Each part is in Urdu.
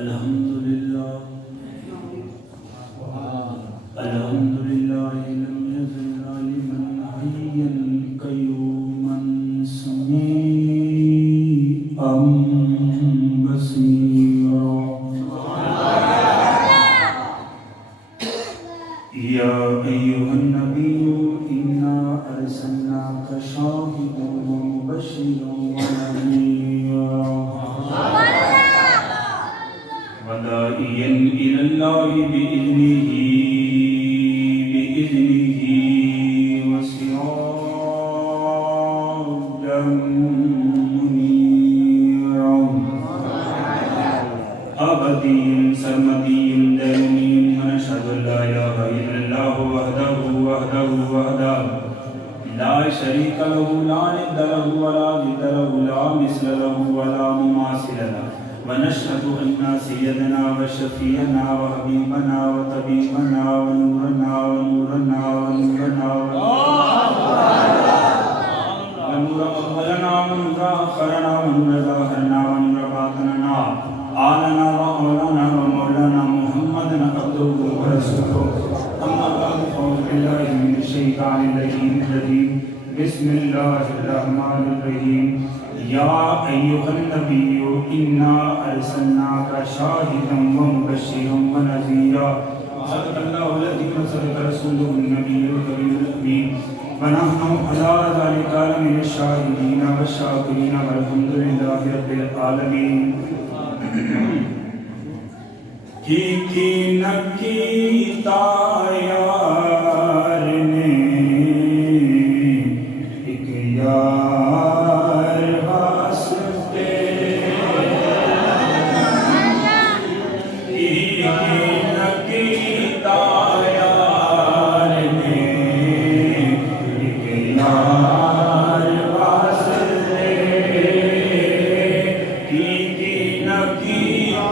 الحمدللہ لم يزل عالما حيا قيوما سميعا بصيرا يا أيها النبي إنا أرسلناك شاهدا ومبشرا ونذيرا وداعيا إلى الله بإذنه وسراجا منيرا أبديا سرمديا دائميا ونشهد أن لا إله إلا الله وحده لا شريك له لا ند له ولا ضد له لا مثل له ولا مماثل له ونشهد أن سيدنا وشفيعنا وحبيبنا وطبيبنا ونورنا ونور أولنا ونور آخرنا ونور ظاهرنا ونور باطننا آلنا وأولانا ومولانا محمد عبده ورسوله أما بعد فأعوذ بالله من الشيطان الرجيم بسم الله الرحمن الرحيم يا أيها النبي إنا أرسلناك شاهدا ومبشرا ونذيرا صدق الله العظيم وصدق رسوله النبي الكريم الأمين ونحن على ذلك من الشاهدين والشاكرين والحمد لله رب العالمين کی نکیتا یار نے ایک یار واسطے کی نکیتا یار نے ایک یار واسطے کی نکیتا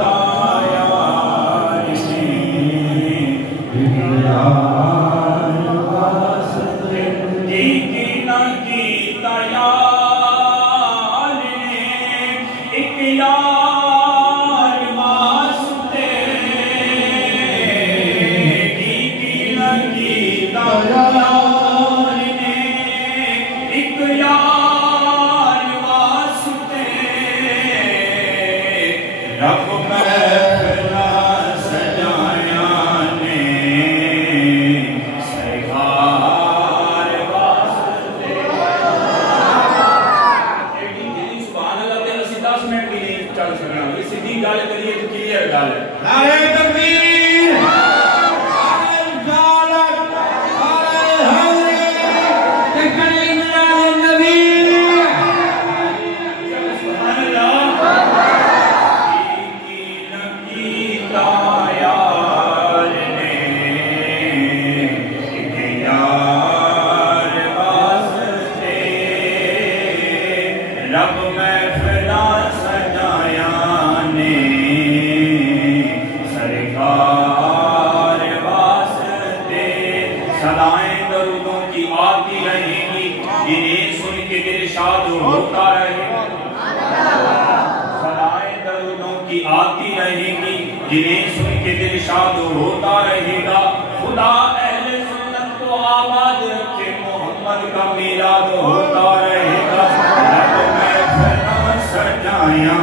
جنہیں سن کے دل شاد ہوتا رہے گا خدا اہل سنت کو آباد رکھے محمد کا میلاد ہوتا رہے گا رب میں فنا سجایا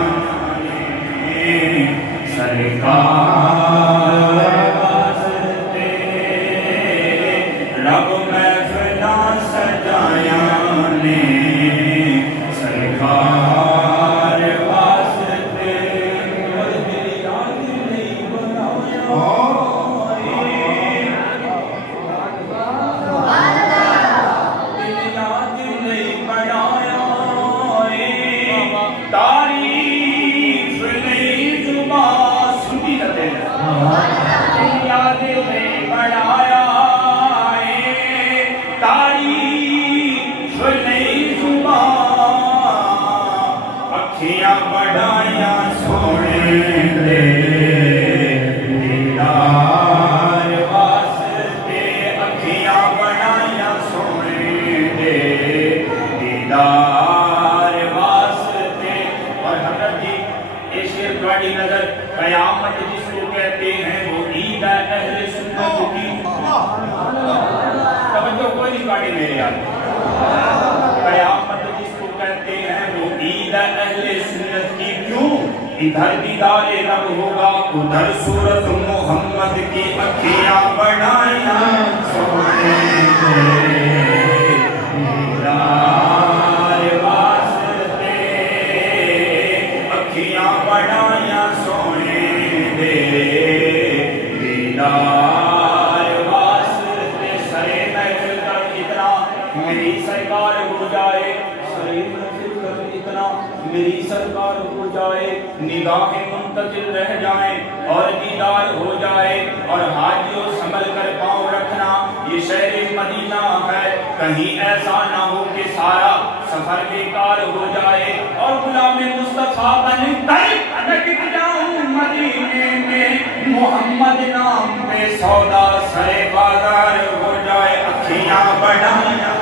سرکار واسطے رب میں فنا سجایا نے سرکار نظر قیامت جس کو کہتے ہیں وہ عید ہے اہل سنت کی. توجہ کوئی نہیں کاٹے میرے آگے. قیامت جس کو کہتے ہیں وہ عید ہے اہل سنت کی. کیوں؟ ادھر دیدار رب ہوگا ادھر صورت محمد کی اکھیاں بنائیاں سونے دے دیدار واسطے اکھیاں بنائیاں سونے دے دیدار واسطے. سرے محفل کر اتنا میری سرکار ہو جائے. سرے محفل کر اتنا میری سرکار ہو جائے. نگاہیں منتظر رہ جائیں اور دیدار ہو جائے. اور حاجیوں سنبھل کر پاؤں رکھنا یہ شہر مدینہ ہے. کہیں ایسا نہ ہو کہ سارا سفر بیکار ہو جائے اور غلام مصطفیٰ بن کر لٹک جاؤں مدینے میں. محمد نام پہ سودا سرے بازار ہو جائے. اکھیاں بڑھائیاں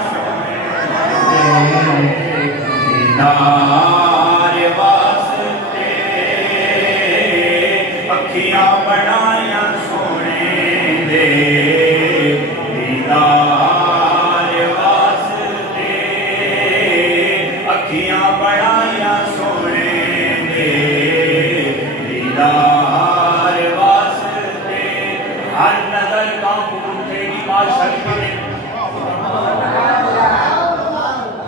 دیدار واسطے اکھیاں بڑھائیاں سونے دے دیدار واسطے اکھیاں بڑھائیاں سونے دے دیدار واسطے. ہر نظر کانپ اٹھے گی معاشر کے دن.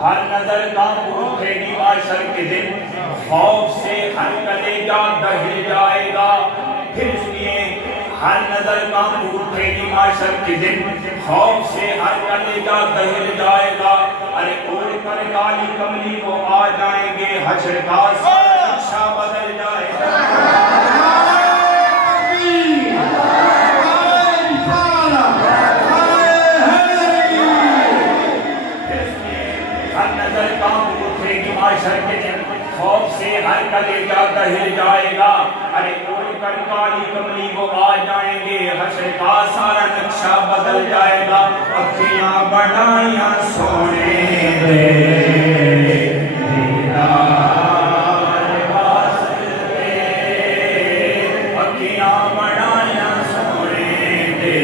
ہر نظر کانپ اٹھے گی معاشر کے دن. خوف سے ہر کلیجہ دہل جائے گا. پھر سنیے ہر نظر کانپ اٹھے گی معاشر کے دن. خوف سے ہر کلیجہ دہل جائے گا. ارے اوڑھ کر کالی کملی وہ آ جائیں گے. حشر کا سارا نقشہ بدل جائے گا. ہر نظر کانپ اٹھے گی معاشر کے دن. خوف سے ہر کلیجہ دہل جائے گا. ارے اوڑھ کر کالی کملی وہ آ جائیں گے. حشر کا سارا نقشہ بدل جائے گا. اکھیاں بڑھائیاں سونے دے دیدار واسطے اکھیاں بڑھائیاں سونے دے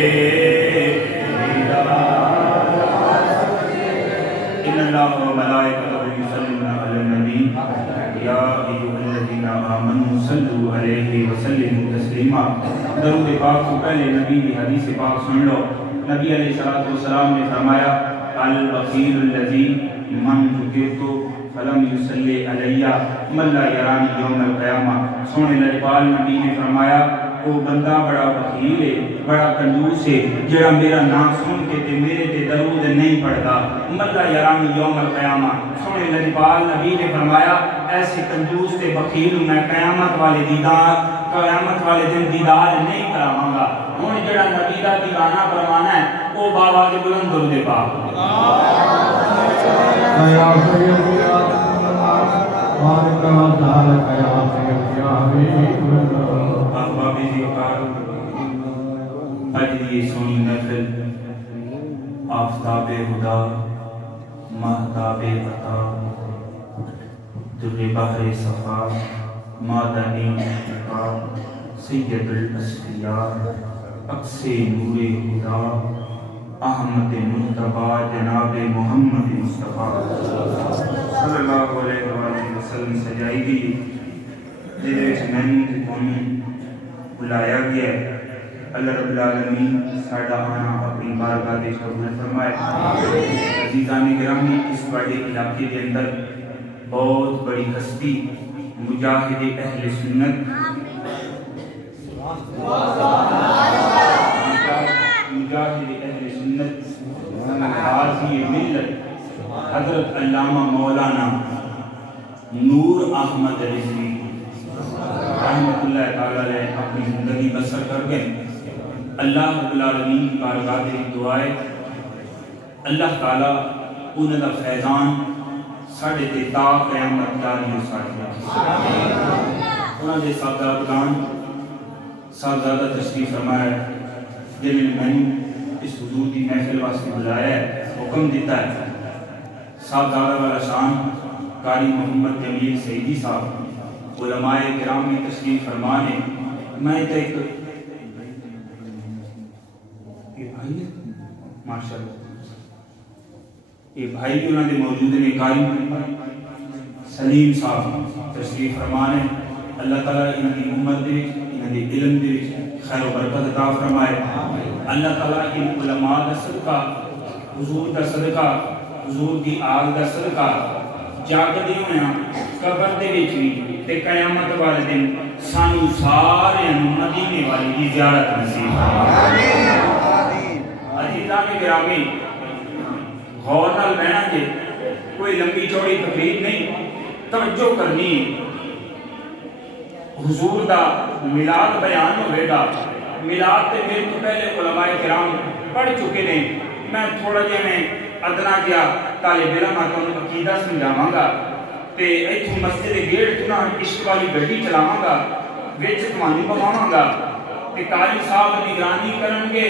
دیدار واسطے. ان اللہ و ملائکتہ یصلون علی النبی یا ایھا الذین آمنوا صلوا علیہ وسلموا تسلیما. درود پاک کو پہلے نبی کی حدیث پاک سن لو. نبی علیہ الصلوۃ والسلام نے فرمایا البخیل الذی من ذکرت فلم یصلی علی من لا یرانی یوم القیامہ. سونے لجپال نبی نے فرمایا وہ بندہ بڑا بخیل ہے بڑا کنجوس ہے جڑا میرا نام سن کے تے میرے تے درود نہیں پڑھتا. من لا یرانی یوم القیامہ. سونے لجپال نبی نے فرمایا ایسے کنجوس تے بخیل میں قیامت والے دن دیدار نہیں کراواں گا. ہن جڑا نبی دا دیوانہ پروانا ہے وہ بابا کے بلند درود پاک. یا سیدی یا بارک اللہ تعالی یا سیدی یا حبیب اللہ. احباب ذکر اج دی سونی محفل آفتاب خدا مہتاب عطا در بحر صفا مادنی اتقا سید الاسفیاء اقص نور خدا احمد مصطفیٰ جناب محمد مصطفیٰ صلی اللہ علیہ وآلہ وسلم سجائی گئی جہدے وچ مینوں تے تانوں بلایا گیا ہے. اللہ رب العالمین ساڈا آنا اپنی بارگاہ دے قبول فرمائے. عزیزان گرامی اس بڑے علاقے کے اندر بہت بڑی ہستی مجاہد اہل سنت مجاہد اہل سنت غازی ملت حضرت علامہ مولانا نور احمد رضوی رحمۃ اللہ تعالی علیہ اپنی زندگی بسر کر گئے. اللہ رب العالمین کی بارگاہ دی دعائے اللہ تعالی انہاں دا فیضان ساڈے تے تا قیامت جاری ہو سکے. انہاں دے صاحبزادگان صاحبزادہ تشریف فرمایا جنہوں نے میں اس حضور کی محفل واسطے بلایا ہے حکم دیتا ہے. صاحبزادہ والا شان قاری محمد جمیل سعیدی صاحب علماء کرام میں تشریف فرما نے میں تو ایک بھائی ماشاء اللہ یہ بھائی انہوں نے موجود نے قائم سلیم صاحب تشریف فرما نے اللہ تعالیٰ انہوں کی عمر دے انہوں نے علم دے خیر و برکت عطا فرمائے اللہ تعالیٰ ان علماء کا صدقہ حضور کا صدقہ حضور کی آگ کا صدقہ جاگدے ہویا قبر دے وچ بھی تے قیامت والے دن سانو سارے مدینے والی کی زیارت نصیب عزیزان گرامی غور نال بہنا جے کوئی لمبی چوڑی تقریر نہیں توجہ کرنی حضور دا میلاد بیان ہوئے گا میلاد تے میرے تو پہلے علماء کرام پڑھ چکے نے میں تھوڑا جے میں ادنا کیا طالب علم آتوں عقیدہ سمجھاواں گا تے ایتھوں مسجد گیٹ تو نہ عشق والی گڈی چلاواں گا وچ تمہیں پواواں گا تے قاری صاحب نگرانی کرن گے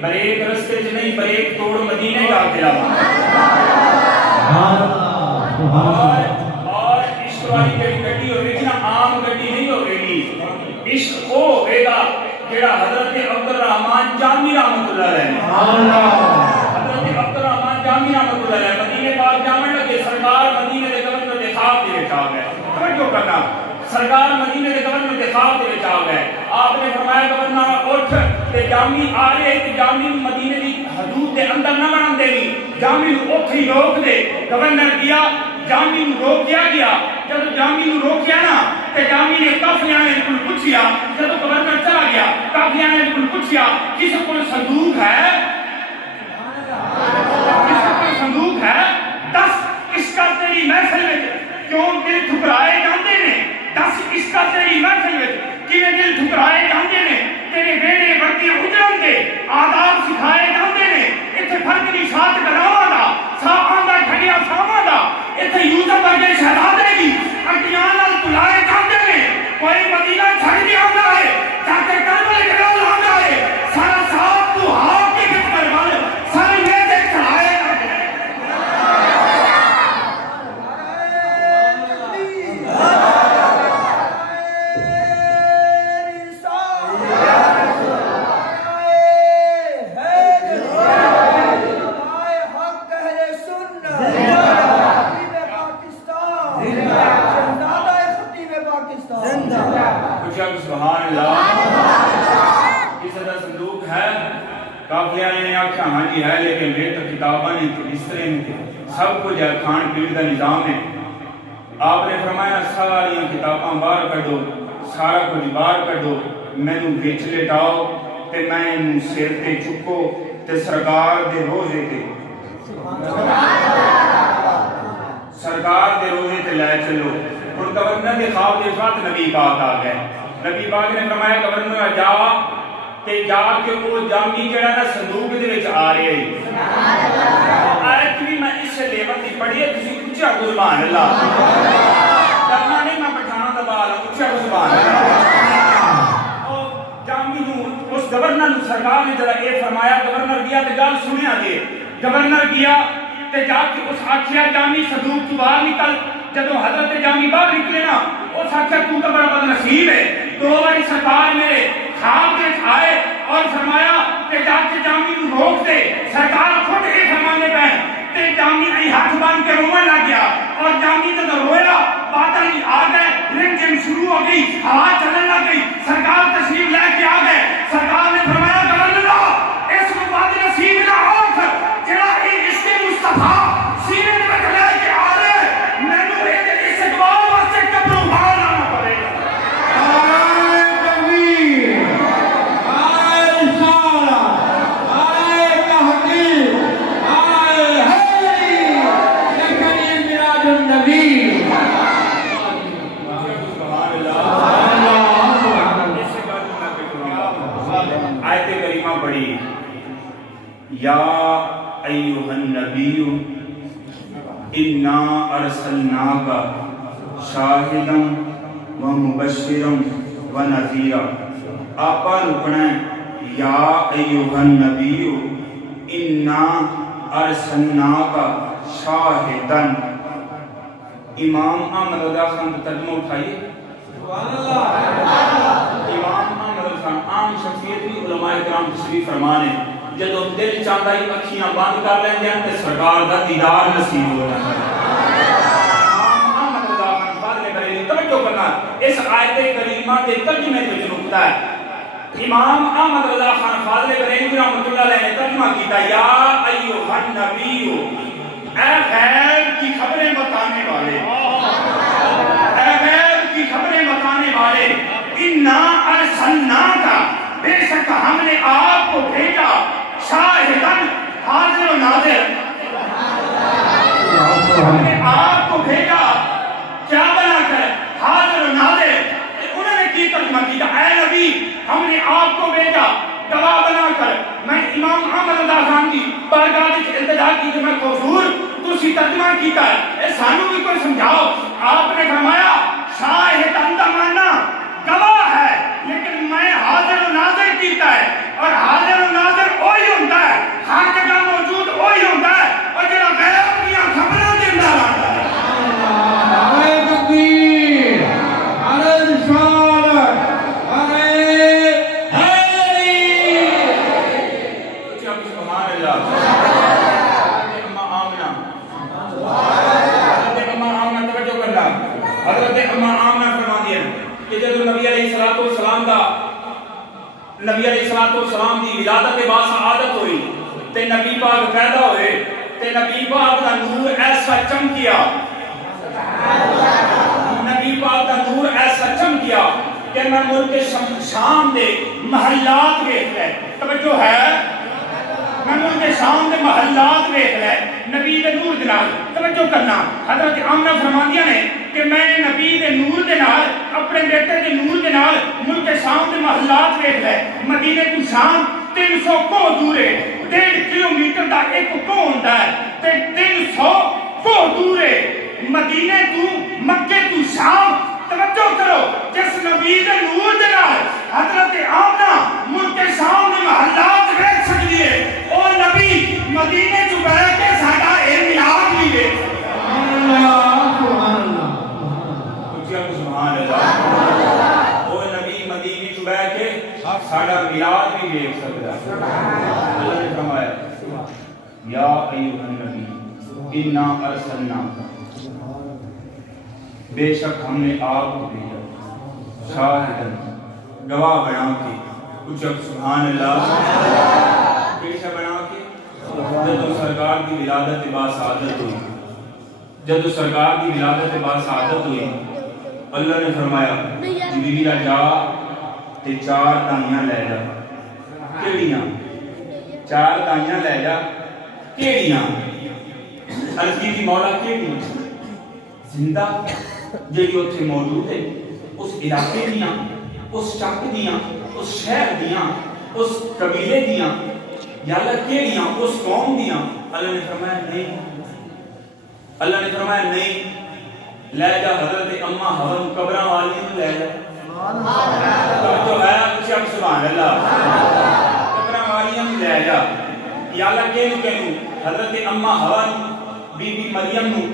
بریک رستے چ نہیں بریک توڑ مدینے جا کے لاواں اور عشق والی گڈی ہوے گی نا عام گڈی نہیں ہوے گی عشق وہ ہوے گا جڑا حضرت عبد الرحمن جامی رحمۃ اللہ علیہ حضرت عبد الرحمن جامی رحمۃ اللہ علیہ مدینے پاک جامن لگے سرکار مدینے دے گورنر دے خواب دے وچ آ گئے توجہ کرنا سرکار مدینے دے گورنر دے خواب دے وچ آ گئے آپ نے فرمایا گورنر اٹھ تے جامی آ رہے تے جامی مدینے دی حدود دے اندر نہ بنن دینی جامی نو اوتھے ہی روک دے گورنر گیا جامی نو روکیا گیا جب جامی نو روکیا نا تے جامی نے کافیاں نے کل پوچھیا جب گورنر چلا گیا کافیاں نے کل پوچھیا کس کول صندوق ہے کس کول صندوق ہے دس اس کا تیری محفل وچ کیوں دل ٹھکرائے جاندے نے دس اس کا تیری محفل وچ کیویں دل ٹھکرائے جاندے نے تیرے بیڑے بڑھتے اجڑن دے آداب سکھائے جاندے نے ایتھے فرق نہیں ساتھ کراواں دا صاحباں دا ٹھگیا ساواں دا ایتھے یوسف ورگے شہزادے بھی اٹیاں نال بلائے جاندے نے کوئی مدینہ چھڑ کے آندا ہے جا کے کربلا جگہ لاوندا ہے سارا صاحب تو ہاں کے کر والے سارے یہ تے چڑھائے جاندے سبحان اللہ کس طرح صندوق ہے کافیہ نے آکھا ہاں جی ہے لیکن یہ تو کتاباں نہیں تھی اس طرح نہیں تھی سب کچھ ہے کھان پین کا نظام ہے آپ نے فرمایا ساری کتاباں باہر کڈو سارا کچھ باہر کڈو مینو وچ لٹاؤ تے میں سر تے چکو تے سرکار دے روزے تے سرکار دے روزے تے لے چلو اور گورنر کے خواب کے ساتھ نبی پاک آ گئے نبی پاک نے فرمایا گورنر جا تے جا کے وہ جامی جڑا نا صندوق دے وچ آ رہے ہیں سبحان اللہ آیت بھی میں اس سے لیول دی پڑھی ہے تسی اونچا سبحان اللہ کرنا نہیں میں پٹھان دا بال اونچا سبحان اللہ او جامی نو اس گورنر سرکار نے ذرا اے فرمایا گورنر گیا تے گل سنیا جے گورنر گیا تے جا کے اس آکھیا جامی صندوق تو باہر نکل جدو حضرت جامی باہر نکلے نا اس آکھیا تو تو بڑا بد نصیب ہے دو باری سرکار میرے خواب میں آئے اور فرمایا کہ جا کے جامی نو روک دے سرکار خود یہ فرمانے پہ تے جامی ای ہاتھ باندھ کے رونے لگ گیا اور جامی جب رویا بادل بھی آ گئے رم جم شروع ہو گئی ہوا چلنے لگ گئی سرکار تشریف لے کے آ گئے سرکار نے فرمایا گورنر اس کو بد نصیب نہ ہو جڑا یہ اس کے مصطفیٰ سینے میں لے کے آ رہے میں نے اس اقبال واسطے کپڑوں باہر لانا پڑے یا ایوہ النبی انا ارسلناک شاہدا و مبشرا و نذیرا آپا رکنا ہے یا ایوہ النبی انا ارسلناک شاہدا امام احمد رضا خان ترجمہ اٹھائیے امام احمد خان عام شخصیت بھی علماء کرام تشریف فرمانے جدو دل چاہتا ہی اکھیاں بند کر لیں دیں تے سرکار دا دیدار نصیب ہو جاتا ہے۔ امام احمد رضا خان فاضل بریلوی توجہ کرنا اس آیت کریمہ کے ترجمے میں جو نقطہ ہے امام احمد رضا خان فاضل بریلوی رحمۃ اللہ علیہ نے ترجمہ کیتا یا ایھا النبی اے غیب کی خبریں بتانے والے اے غیب کی خبریں بتانے والے انا ارسلناک بے شک ہم نے آپ کو بھیجا شاہدن حاضر و ناظر ہم نے آپ کو بھیجا کیا بنا کر حاضر و ناظر انہوں نے کی ترجمہ کیا اے نبی ہم نے آپ کو بھیجا گواہ بنا کر میں امام احمد رضا خان کی بارگاہ وچ التجا کی کہ میں حضور تسی ترجمہ کیتا ہے اے سانو بھی کوئی سمجھاؤ آپ نے فرمایا شاہدن دا معنی گواہ ہے لیکن میں حاضر و ناظر کیتا ہے اور حاضر و ناظر وہی ہوتا ہے ہر جگہ موجود وہی ہوتا ہے اور جڑا غیب دیاں خبراں دیندا رہندا ہے نعرہ تکبیر نعرہ رسالت نعرہ حیدری سبحان اللہ حضرت اماں آمنہ توجہ کرنا حضرت اماں آمنہ فرما دیا کہ جب نبی علیہ السلام دا نبی علیہ السلام دی ولادت باسعادت ہوئی تے نبی پاک پیدا ہوئے تے نبی پاک دا نور ایسا چمکیا نبی پاک دا نور ایسا چمکیا کہ میں ملک شام دے محلات دیکھ لے توجہ ہے میں ملک شام دے محلات دیکھ لے نبی دے نور دے نال توجہ کرنا حضرت آمنہ فرماندیاں نے کہ میں نبی دے نور دے نال اپنے بیٹے دے نور دے نال ملک شام دے محلات دیکھ لے مدینے تو شام 300 کو دور ہے 1.5 کلومیٹر دا ایک کو ہوندا ہے تے 300 کو دور ہے مدینے تو مکے تو شام توجہ کرو جس نبی دے نور دے نال حضرت آمنہ ملک شام دے محلات دیکھ سکتی ہے او نبی مدینے تو بیٹھ کے ساڈا اے میلاد بھی دیکھ سبحان اللہ او نبی مدینے تو بیٹھ کے ساڈا میلاد بھی دیکھ سکتا ہے اللہ نے فرمایا یا ایھا النبی انا ارسلناک بے شک ہم نے آپ کو بھیجا شاہدن گواہ بنا کے کچھ سبحان اللہ پیشہ بنا کے جب سرکار کی ولادت باسعادت ہوئی جب سرکار کی ولادت باسعادت ہوئی اللہ نے فرمایا جبریل جا تے 4 دائیاں لے جا کیڑیاں 4 دائیاں لے جا کیڑیاں عرض کی مولا کیڑیاں زندہ جڑی اتنے موجود ہے اس علاقے دیاں اس چک دیاں اس شہر دیاں اس قبیلے دیاں یا اللہ کیڑیاں اس قوم دیاں اللہ نے فرمایا نہیں اللہ نے فرمایا نہیں لے جا حضرت اماں حضرت قبراں والی لے جا تو ہے کچھ اب سبحان اللہ قبراں والی لے جا یا اللہ کینو حضرت اماں حضرت بی بی مریم نو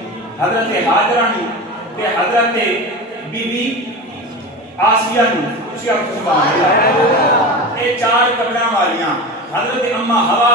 حضرت حاجرہ نو تے حضرت بی بی آسیہ نو کچھ اب سبحان اللہ اے 4 قبراں والیاں حضرت اماں حوا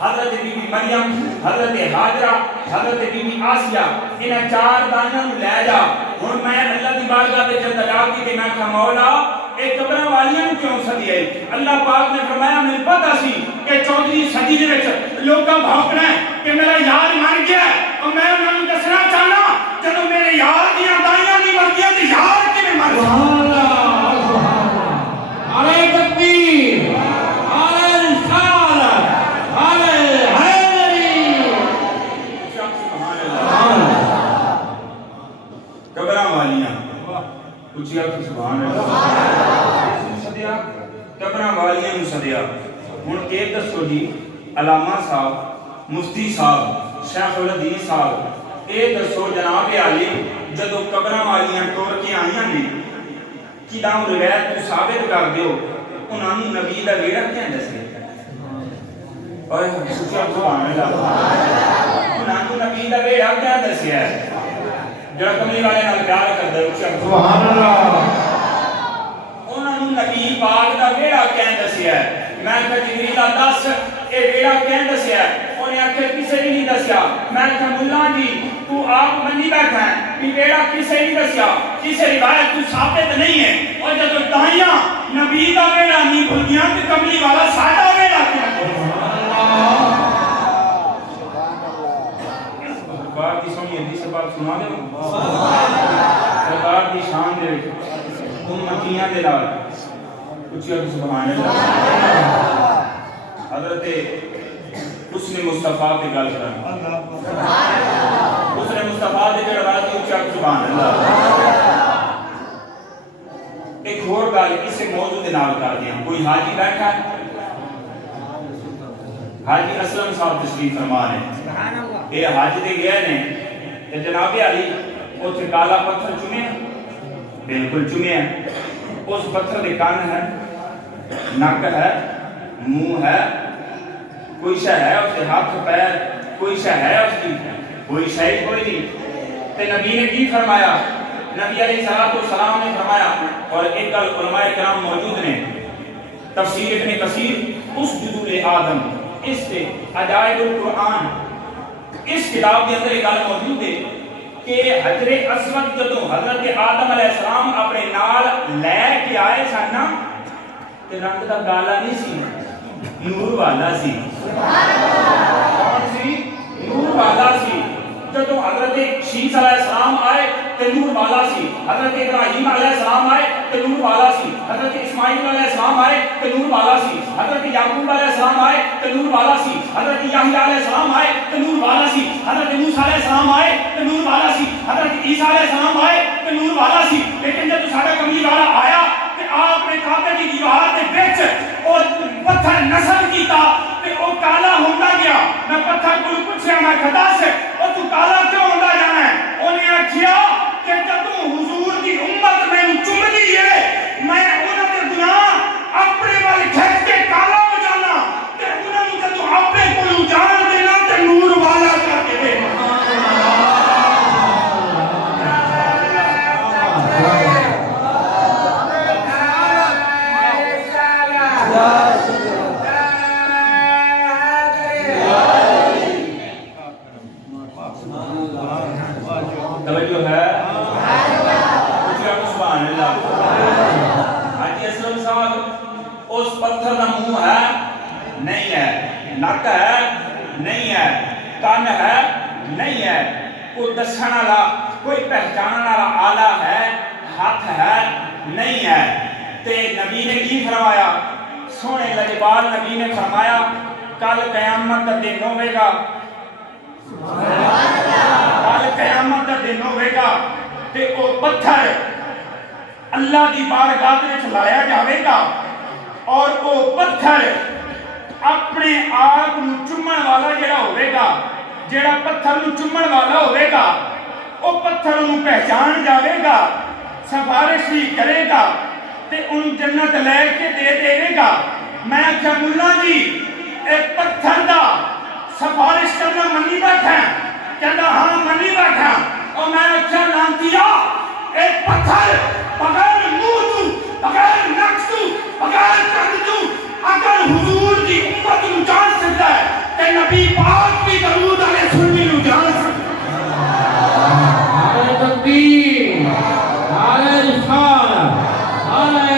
حضرت بی بی مریم حضرت حاجرہ حضرت بی بی آسیہ انہاں 4 دانیاں نو لے جا ہن میں اللہ دی بارگاہ تے جلد جا کے تے میں کہا مولا اے قبراں والیاں نو کیوں سدی ہے اللہ پاک نے فرمایا مجھے پتہ سی کہ 14ویں صدی دے وچ لوکاں بھونکنا ہے کہ میرا یار مر گیا اور میں انہاں نوں دسنا چاہنا جدوں میرے یار دیاں دائیاں نہیں مرگیاں تے یار کیویں مر سبحان اللہ سبحان اللہ نعرہ تکبیر نعرہ رسالت نعرہ حیدری سبحان اللہ قبراں والیاں کچھ اب سبحان اللہ سدیا قبراں والیاں نوں سدیا ہن اے دسو جی علامہ صاحب مفتی صاحب شیخ الحدیث صاحب اے دسو جناب عالی جدو قبراں والیاں ٹور کے آئیاں نے کداں روایت تو ثابت کر دیو انہاں نوں نبی دا ویڑا کیوں دسیا اوئے سبحان اللہ انہاں نوں نبی دا ویڑا کیوں دسیا جڑا کملی والے نال پیار کردا ہے سبحان اللہ نبی پاک دا ویڑا کہیں دسیا ہے؟ میں کہا جبریل دس اے ویڑا کہیں دسیا ہے؟ انہیں آخر کسے بھی نہیں دسیا۔ میں کہا ملا جی تو آپ منی بیٹھا ہے کہ ویڑا کسے نہیں دسیا، کسے روایت تو ثابت نہیں ہے، اور جب دائیاں نبی دا ویڑا نہیں بھلدیاں تو کملی والا ساڈا ویڑا کیا سرکار کی سنی حدیث سے بات سنا دے سرکار کی شان دے امتیاں دے لال کچھ سبحان اللہ۔ حضرت حسن مصطفیٰ کے گل کریں، حسن مصطفیٰ کے جڑا بات کی سبحان اللہ۔ ایک اور گل اسے موضوع دے نال کر دیا، کوئی حاجی بیٹھا ہے، حاجی اسلم صاحب تشریف فرما رہے ہیں، یہ حاج دے گئے نے جناب علی اوتھے کالا پتھر چنے، بالکل چنے ہیں، اس پتھر دے کان ہے، نک ہے، منہ ہے، کوئی شے ہے اس کے ہاتھ پیر، کوئی شے ہے اس کی، کوئی شے کوئی نہیں۔ تے نبی نے کی فرمایا؟ نبی علیہ السلام نے فرمایا، اور ایک گل علماء کرام موجود نے، تفسیر ابن کثیر اسجدوا لآدم، اس سے عجائب القرآن اس کتاب کے اندر ایک گل موجود ہے کہ حجر اسود جدوں حضرت آدم علیہ السلام اپنے نال لے کے آئے سن نا تے رنگ دا کالا نہیں سی، نور والا سی۔ کون سی؟ نور والا سی۔ جدوں حضرت شیس علیہ السلام آئے تے نور والا سی، حضرت ابراہیم علیہ السلام آئے تے نور والا سی، حضرت اسماعیل علیہ السلام آئے تے نور والا سی، حضرت یعقوب علیہ السلام آئے تے نور والا سی، حضرت یحییٰ علیہ السلام آئے تے نور والا سی، حضرت موسیٰ علیہ السلام آئے تے نور والا سی، حضرت عیسیٰ علیہ السلام آئے تے نور والا سی۔ لیکن جب ساڈا کملی والا آیا تے آپ نے کعبے دی دیوار دے وچ اور پتھر نصب کیتا تے او کالا ہوندا گیا۔ میں پتھر کول پوچھیا، میں کہا دس او تو کالا کیوں ہوندا جانا ہے؟ انہیں آکھیا کہ جدوں حضور دی امت مینوں چومدی ہے میں انہاں دے گناہ اپنے ول کھچ کے کالا ہو جانا تے انہاں نوں جدوں اپنے کول جان دینا تے نور والا کر کے دے۔ توجہ ہے؟ سبحان اللہ۔ حاجی اسلم صاحب اس پتھر کا منہ ہے نہیں ہے، نک ہے نہیں ہے، کان ہے نہیں ہے، کوئی دسن والا کوئی پہچان والا آلہ ہے، ہاتھ ہے نہیں ہے۔ تے نبی نے کی فرمایا؟ سونے لجپال نبی نے فرمایا کل قیامت کا دن ہوے گا، کل قیامت کا دن ہوے گا تے او پتھر اللہ دی بارگاہ وچ لایا جاوے گا اور او پتھر اپنے آپ نوں چومن والا جڑا ہوے گا، جڑا پتھر نوں چومن والا ہوے گا او پتھر نوں پہچان جاوے گا، سفارش بھی کرے گا تے ان جنت لے کے دے دے گا۔ میں کیا ملا جی اے پتھر دا سفارش کرنا منی بیٹھا ہے؟ کہندا ہاں منی بیٹھا۔ اور میں کیا لانتیا اے پتھر بغیر منہ تو، بغیر نک تو، بغیر کان تو اگر حضور دی امت نوں جان سکتا ہے تے نبی پاک بھی درود علیہ سنی نوں جان سکتا ہے۔ نعرہ تکبیر، نعرہ رسالت، نعرہ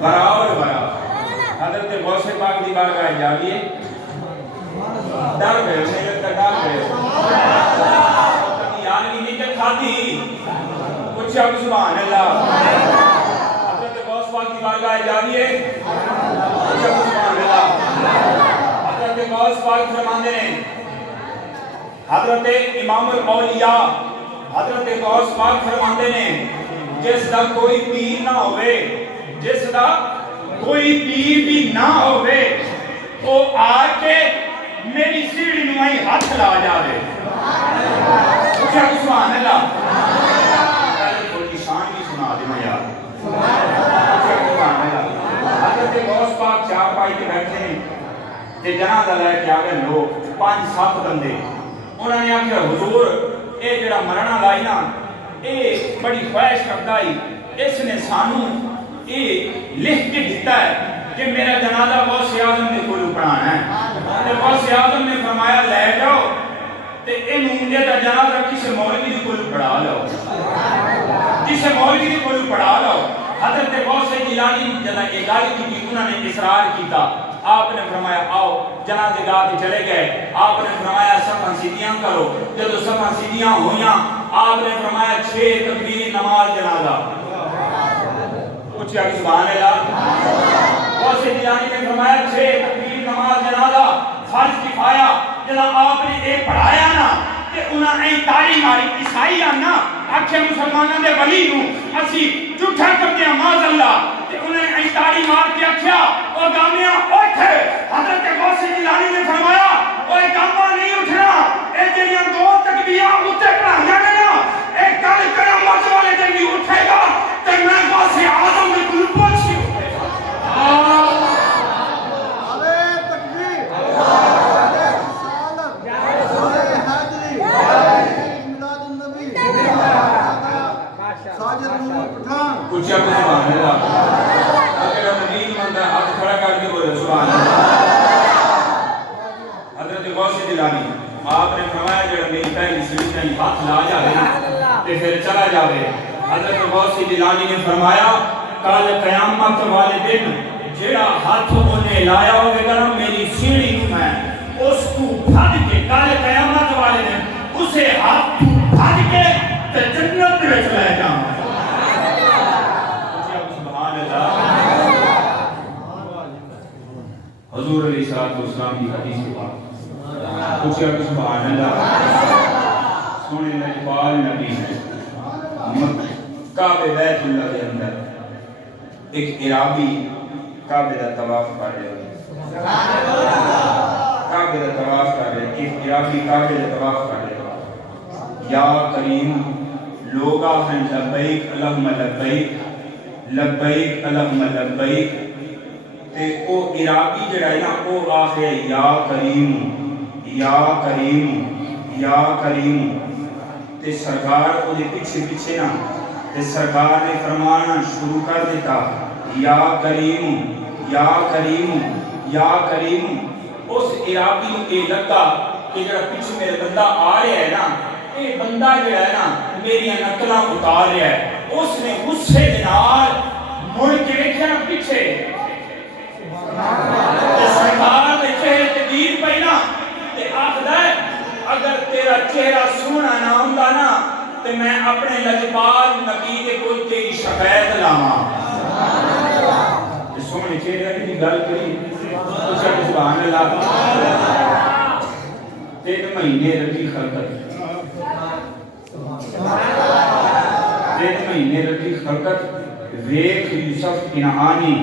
برابر برابر حضرت غوث پاک دی بارگاہ جاویے ڈر گئے، میرے تک ڈر گئے، یعنی نہیں کہ کھاتی کچھ اب سبحان اللہ۔ حضرت غوث پاک دی بارگاہ جاویے کچھ اب سبحان اللہ۔ حضرت غوث پاک فرماندے ہیں، حضرت امام الاولیاء حضرت غوث پاک فرماندے ہیں جس دا کوئی پیر نہ ہوئے، جس دا کوئی پیر بھی نہ ہوئے وہ آ کے میری سیڑھی نمائی ہاتھ لا جاوے۔ سبحان اللہ۔ پہلے کوئی شان بھی سنا دینا یار۔ سبحان اللہ۔ حضرت غوث پاک چار پائی کے بیٹھے ہیں، تے جنازہ لے کے آ گئے لوگ 5-7 بندے انہوں نے آخیا حضور اے جڑا مرنا لائی نا اے بڑی خواہش کرتا ہی اس نے سانو اے لکھ کے دیتا ہے کہ میرا جنازہ غوث اعظم نے کول پڑھانا ہے تے غوث اعظم نے فرمایا لے جاؤ تے اینوں دا جنازہ کسی مولوی دی کول پڑھا لو کسی مولوی دی کول پڑھا لو حضرت غوث جیلانی جب یہ گل کی انہوں نے اصرار کیتا آپ نے فرمایا آؤ جنازے گاہ تے چلے گئے آپ نے فرمایا صفاں سیدھیاں کرو جب صفاں سیدھیاں ہویاں آپ نے فرمایا 6 تکبیر نماز جنازہ اچھا سبحان اللہ غوث جیلانی نے فرمایا 6 تکبیر نماز جنازہ فرض کفایہ جب آپ نے یہ پڑھایا نا کہ انہاں نے تالی ماری عیسائی آنا آکھے مسلمانوں دے ولی نو اسی جھوٹا کرتے ہیں معاذ اللہ تے انہوں نے تالی مار کے آکھیا او گامیاں اٹھے حضرت غوث جیلانی نے فرمایا او گاما نہیں اٹھنا اے جڑیاں 2 تکبیراں اوتے پڑھایا نے نا اے کل قیامت والے دن بھی اٹھے گا تے میں غوث اعظم دے کول پہنچی اٹھے گا کچھ آپ سبحان اللہ اگر نبی مندہ ہاتھ کھڑا کر کے بولے سبحان اللہ حضرت غوث جیلانی آپ نے فرمایا جڑا میری پہلی سجدہ میں ہاتھ لا جاوے تے پھر چلا جاوے حضرت غوث جیلانی نے فرمایا کل قیامت والے دن جڑا ہاتھ انہیں لایا ہوگے گا میری سیڑھی نو میں اس کو بھد کے کل قیامت والے دن اسے ہاتھ بھد کے تے جنت وچ لے جاواں حضور علیہ السلام کی حدیث کے بعد کچھ یا کچھ سبحان اللہ سونے نجبال نبی کعبہ بیت اللہ کے اندر ایک عرابی کعبہ دا طواف کر رہے کعبہ دا طواف کر رہے ایک عرابی کعبہ دا طواف کر رہے یا کریم لوگ آخر لبیک اللہم لبیک لبیک اللہم لبیک تے او عرابی جڑا ہے نا او آخر یا کریم یا کریم یا کریم تے سرکار او دے پیچھے پیچھے نا تے سرکار نے فرمانا شروع کر دیتا یا کریم یا کریم یا کریم اس عرابی نو اے لگا کہ جڑا پیچھے میرے بندہ آ رہا ہے نا اے بندہ جڑا ہے نا میری نقلاں اتار رہا ہے اس نے غصے دے نال مڑ کے ویکھیا نا پیچھے سرکار دے چہرے تے دیر پئی نا تے آکھدا ہے اگر تیرا چہرہ سونا نہ ہوندا نا تے میں اپنے لجپال نبی دے کول تیری شکایت لاواں سونے چہرے دی گل کری سبحان اللہ 3 مہینے رکھی خلقت 3 مہینے رکھی خلقت ویکھ یوسف کنعانی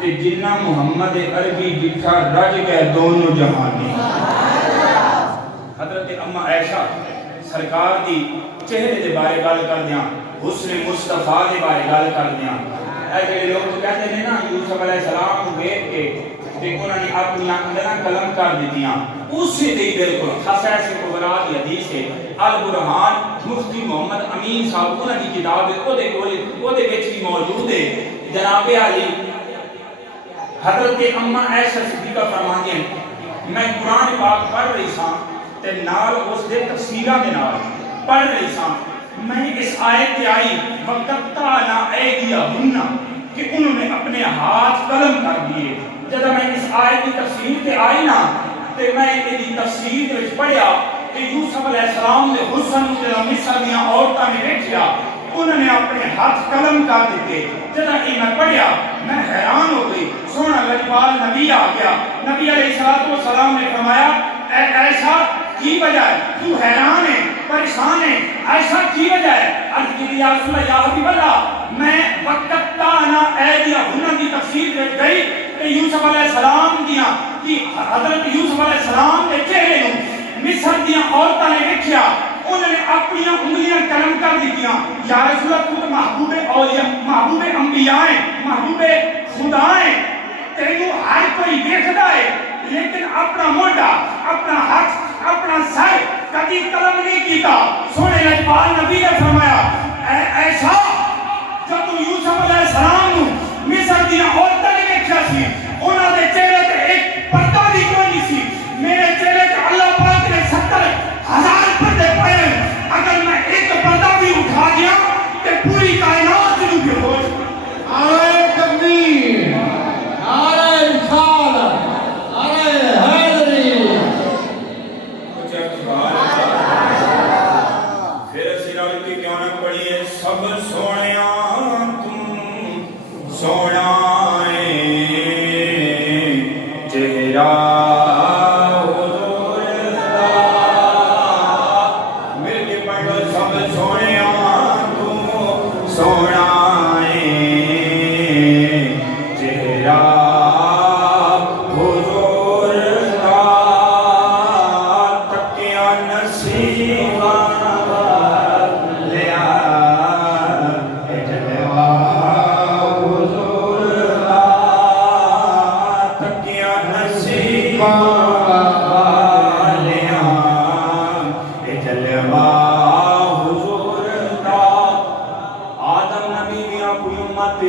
کہ جنہ محمد عربی جتھا رج گئے دونوں جہانی حضرت اما عائشہ سرکار دی چہرے دے بارے گل کر دیاں حسن مصطفیٰ دے بارے گل کر دیاں اے جڑے لوگ کہتے ہیں نا یوسف علیہ السلام کو ویکھ کے تے انہوں نے اپنی آنکھیں قلم کر دیتیاں اسی دے بالکل خاصہ سے کبرا دی حدیث ہے البرہان مفتی محمد امین صاحب انہاں دی کتاب ہے او دے وچ بھی موجود ہے جناب علی حضرت اما عائشہ صدیقہ فرماندی ہیں میں قرآن پاک پڑھ رہی ساں تے نال اس دے تفسیراں دے نال پڑھ رہی ساں میں اس آیت تے آئی وَقَطَّعْنَا أَيْدِيَهُنَّ کہ انہوں نے اپنے ہاتھ قلم کر دیے جب میں اس آیت کی تفسیر تے آئی نا تے میں یہ تفسیر وچ پڑھیا کہ یوسف علیہ السلام نے حسن تے مصر دیاں عورتاں نے دیکھیا انہوں نے اپنے ہاتھ قلم کر دیتے جب یہ میں پڑھیا میں حیران ہو گئی سونا لجپال نبی آ گیا نبی علیہ السلام نے فرمایا اے ایسا کی وجہ ہے تو حیران ہے پریشان ہے ایسا کی وجہ ہے عرض کی یا رسول اللہ یا حبیب اللہ میں وَقَطَّعْنَا أَيْدِيَهُنَّ کی تفسیر میں گئی کہ یوسف علیہ السلام دیاں کہ حضرت یوسف علیہ السلام کے چہرے نو مصر دیاں عورتاں نے دیکھیا انہوں نے اپنی انگلیاں قلم کر دیتیاں یا رسول اللہ تو محبوب اولیاء محبوب انبیاء ہیں محبوب خدا ہیں تینوں ہر کوئی دیکھدا ہے لیکن اپنا موڈا اپنا ہاتھ اپنا سر کبھی قلم نہیں کیتا سونے لجپال نبی نے فرمایا ایسا جب یوسف علیہ السلام مصر دیا عورتوں نے دیکھا سی انہوں نے چہرے تے ایک پردہ بھی کوئی نہیں سی میرے چہرے تے اللہ پاک نے 70,000 پردے پائے اگر میں ایک پردہ بھی اٹھا دیا تو پوری کائنات میں بھی ہو نعرہ تکبیر نعرہ رسالت نعرہ حیدری پھر اسی رب کی کیوں نہ پڑھیے سب سونیاں تم سونا چہرہ حضور دا مل کے پڑھو سب سونیاں تم سونا چہرہ حضور دا تکیاں نصیبہ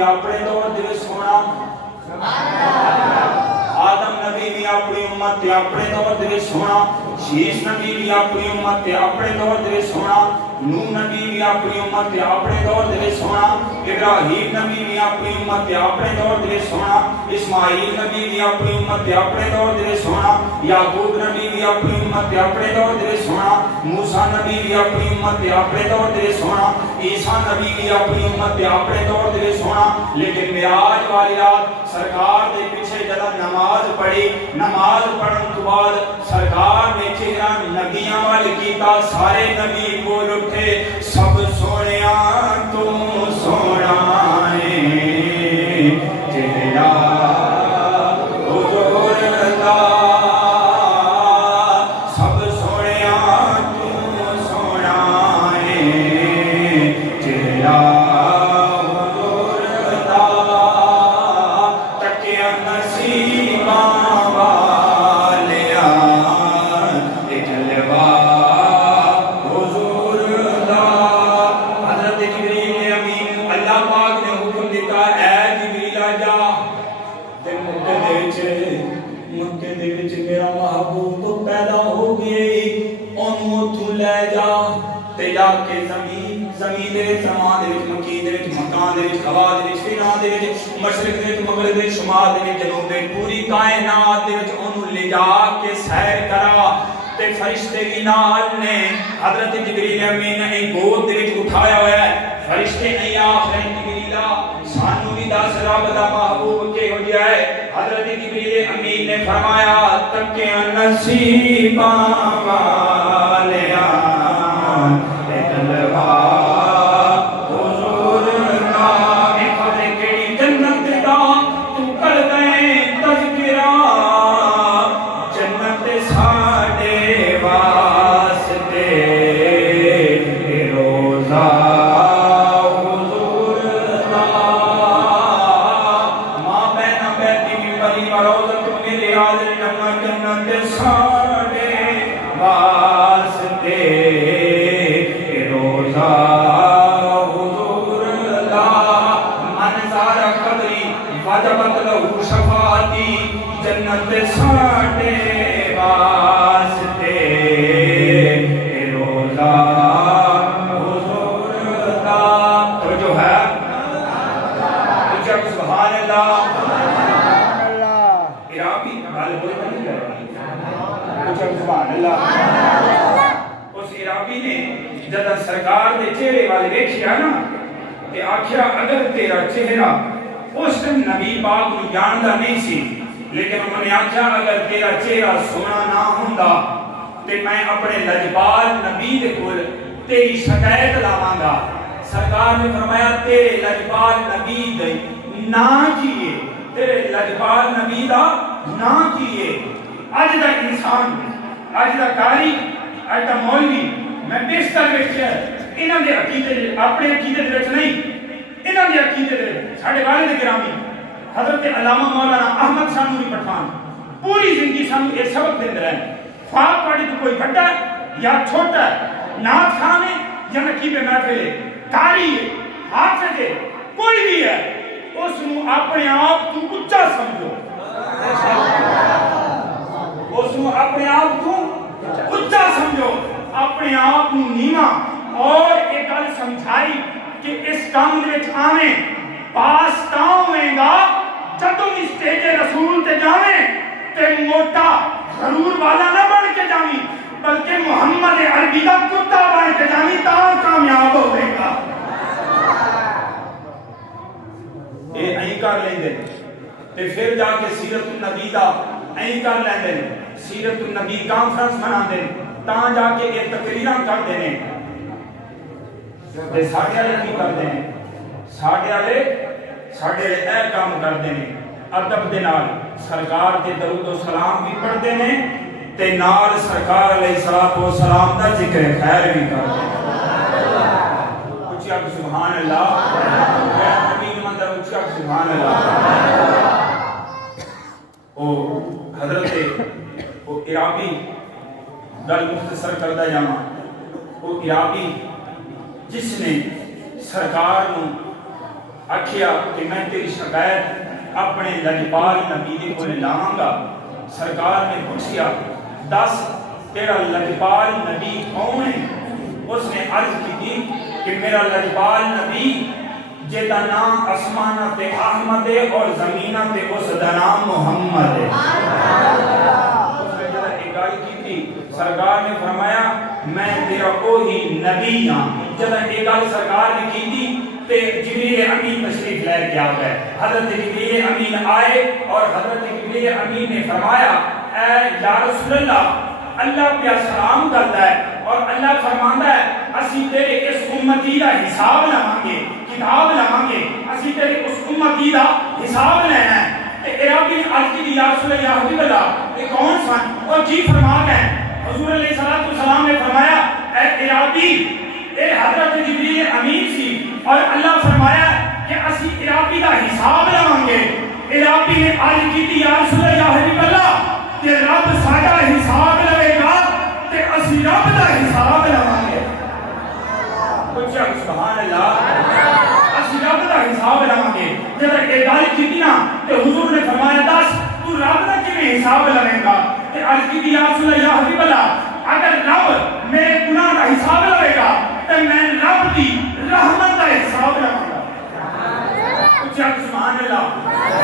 اپنے دور دے سونا آدم نبی بھی اپنی امت تے اپنے دور دے سونا شیش نبی بھی اپنی امت تے اپنے دور دے سونا نوح نبی بھی اپنی امت تے اپنے دور دے سونا ابراہیم نبی بھی اپنی امت تے اپنے دور دے سونا اسماعیل نبی بھی اپنی امت تے اپنے دور دے سونا یعقوب نبی بھی اپنی امت تے اپنے دور دے سونا موسیٰ نبی بھی اپنی امت تے اپنے دور دے سونا عیسیٰ نبی بھی اپنی امت تے اپنے دور دے سونا لیکن معراج والی رات سرکار دے پیچھے جدا نماز پڑھی نماز پڑھن تو بعد سرکار نے چہرہ نبیاں والے کیتا سارے نبی بول اٹھے سب سونیاں تم سونا چہرہ حضور دا سب سونیاں تم سونا چہرہ حضور دا تکیاں نصیبہ والیا جلوہ حضور دا حضرت جبریل امین اللہ پاک نے حکم دیتا اے جبریل آجا تے مکے دے وچ میرا محبوب تو پیدا ہو گئی اونوں تو لے جا تے جا کے زمین دے زمان دے وچ مکی دے وچ مکان دے وچ ہوا دے وچ فضا دے وچ مشرق دے وچ مغرب دے شمال دے وچ جنوب دے پوری کائنات دے وچ اونوں لے جا کے سیر کرا تے فرشتے بھی نال نے حضرت جبریل امین نے گود دے وچ اٹھایا ہوا ہے فرشتے نے آخر جبریلا سانو بھی دس رب دا محبوب کے ہو جائے حضرت جبریل امین نے فرمایا تکیاں نصیباں والیا جلوہ حضور دا خبر کیڑی جنت دا تو کر دے تذکرہ جنت ساڈے واسطے روزہ حضور دا ماں بہن بیٹی بھی بری روزہ میرے حاضر جنت ساڈے واسطے روزہ حضور دا منظر قدری وجبت لہو شفاعتی جنت ساڈے واسطے روزہ حضور دا تو جو ہے جب سبحان اللہ عرابی غالب ہوئی نہیں کر جب سبحان اللہ اس عرابی نے جدہ سرکار دے چہرے والے دیکھیا نا کہ آخیا اگر تیرا چہرہ اس دن نبی پاک کو جاندہ نہیں سی لیکن انہوں نے آخیا اگر تیرا چہرہ سونا نہ ہوندا تے میں اپنے لجپال نبی دے کول تیری شکایت لاواں گا سرکار نے فرمایا تیرے لجپال نبی دے نا کیے تیرے لجپال نبی دا نا کیے اج دا انسان اج دا کاری اج دا مولوی میں بیشتر ویکھیا انہاں دے عقیدے اپنے عقیدے دے وچ نہیں انہاں دے عقیدے دے ساڈے والد گرامی حضرت علامہ مولانا احمد شاہ نوری پٹھان پوری زندگی سانو یہ سبق دے رہے خواب پڑھی تو کوئی بڑا یا چھوٹا نعت خان ہے یا نقیب محفل ہے قاری ہے حافظ ہے کوئی بھی ہے اس نو اپنے آپ تو اچا سمجھو اس نو اپنے آپ تو اچا سمجھو اپنے آپ نو نیواں اور ایک گل سمجھائی کہ اس کام دے وچ آویں پاس تاں ہوئے گا جدوں اسٹیج رسول تے جاویں تے موٹا غرور والا نہ بن کے جاویں بلکہ محمد عربی دا کتا بن کے جاویں تاں کامیاب ہوے گا اے ایں کر لیندے تے پھر جا کے سیرت النبی دا ایں کر لیندے سیرت النبی کانفرنس مناندے تاں جا کے یہ تقریراں کردے نے تے ساڈے والے کی کردے نے ساڈے والے اے کام کردے نے ادب دے نال سرکار دے درود و سلام بھی پڑھدے نے تے نال سرکار علیہ الصلوۃ والسلام دا ذکر خیر بھی کردے اچھا سبحان اللہ امین مندر اچھا سبحان اللہ او حضرت او عرابی گل مختصر کردہ جاواں او عرابی جس نے سرکار نو آکھیا کہ میں تیری شکایت اپنے لجپال نبی دے کول لاواں گا سرکار نے پوچھیا دس تیرا لجپال نبی کون ہے اس نے عرض کی کہ میرا لجپال نبی جدا نام آسمانہ تے احمد ہے اور زمینہ تے اس دا نام محمد ہے اس نے جدا ایک گل کی تھی سرکار نے فرمایا میں تیرا وہی نبی ہاں جدا ایک گل سرکار نے کی تھی تے جبریل امین تشریف لے کے آ گئے حضرت جبریل امین آئے اور حضرت جبریل امین نے فرمایا اے یا رسول اللہ اللہ پہ سلام کرتا ہے اور اللہ فرماندا ہے اسی تیرے اس امتی دا حساب لواں گے کتاب لواں گے اسی تیرے اس امتی دا حساب لینا ہے تے عرابی عرض کی یا رسول اللہ یا حبیب اللہ یہ کون سن اور جی فرما گئے حضور علیہ الصلوۃ والسلام نے فرمایا اے عرابی اے حضرت جبریل امین سی اور اللہ فرمایا کہ اسی عرابی دا حساب لواں گے عرابی نے عرض کی یا رسول اللہ یا حبیب اللہ کہ رب ساڈا حساب لے گا تے اسی رب دا حساب لواں گے اچھا سبحان اللہ اسی رب دا حساب لواں گے جب یہ گل کیتی نا تے حضور نے فرمایا دس تو رب دا کیویں حساب لویں گا تے عرض کی یا رسول اللہ یا حبیب اللہ اگر رب میرے گناہ دا حساب لے گا تے میں رب دی رحمت دا حساب لواں گا اچھا سبحان اللہ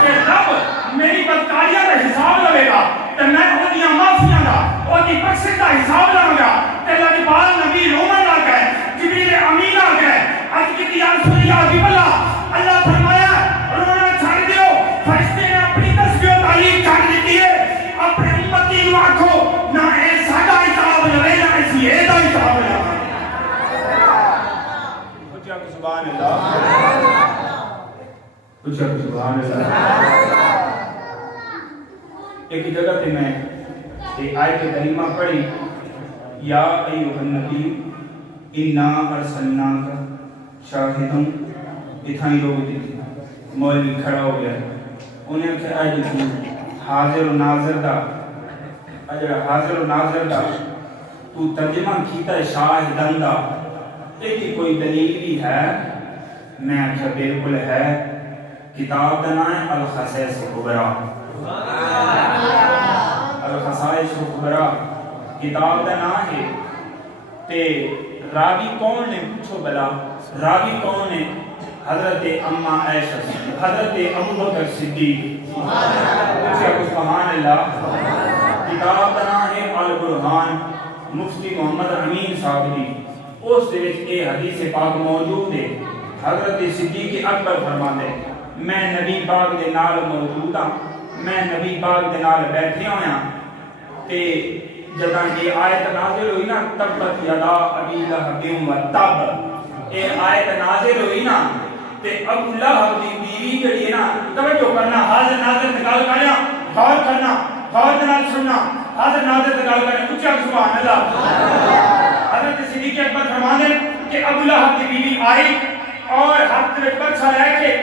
کہ رب میری بدکاریاں دا حساب لے گا تے میں اودیاں معافیاں دا اودی بخشش دا حساب لواں گا تے لجپال نبی رومن آ گئے جبریل امین آ گئے عرض کی یا رسول اللہ یا حبیب اللہ اللہ فرمایا رونا چھڑ دیو فرشتے نے اپنی تسبیح و تعلیم چھڑ دیتی ہے اپنے امتی نو آکھو نہ اے ساڈا حساب لوے نہ اسی اے دا حساب لواں اچھا سبحان اللہ اچھا سبحان اللہ ایک جگہ تے میں ایک آیت کریمہ پڑھی یا ایھا النبی انا ارسلناک شاہدن اتھائی لوگ تھی مولوی کھڑا ہو گیا انہیں کہا اے جو حاضر و ناظر دا اجڑا حاضر و ناظر دا تو ترجمہ کیتا ہے شاہدن دا ایک کوئی دلیل بھی ہے میں اچھا بالکل ہے کتاب دا نام ہے الخصائص الکبریٰ الخصائص الکبریٰ کتاب دا نام ہے تے راوی کون نے پوچھو بلا راوی کون ہے حضرت اما عائشہ حضرت ابوبکر صدیق سبحان اللہ کتاب دا نام ہے البرہان مفتی محمد امین صاحب دی اس دے وچ یہ حدیث پاک موجود ہے حضرت صدیق اکبر فرماتے ہیں میں نبی پاک دے نال موجود ہاں میں نبی پاک دے نال بیٹھے ہویا تے جداں یہ آیت نازل ہوئی نا تبت یدا ابی لہب و تب یہ آیت نازل ہوئی نا تے ابو لہب دی بیوی جڑی ہے نا توجہ کرنا حاضر ناظر نکال کرنا غور کرنا غور دے نال سننا حاضر ناظر نکال کرنا اونچا سبحان اللہ حضرت صدیق اکبر فرماتے ہیں کہ ابو لہب کی بیوی آئی اور ہاتھ میں برچھا لے کے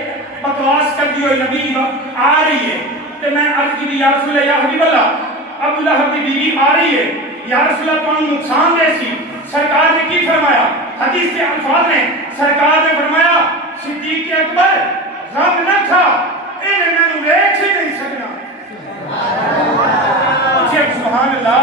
بکواس کرتی ہوئی نبی آ رہی ہے تو میں عرض کی یا رسول اللہ یا حبیب اللہ ابو لہب کی بیوی آ رہی ہے یا رسول اللہ تو نقصان دے سی سرکار نے کی فرمایا حدیث کے الفاظ میں سرکار نے فرمایا صدیق اکبر غم نہ کھا انہیں میں ویکھ ہی نہیں سکنا سبحان اللہ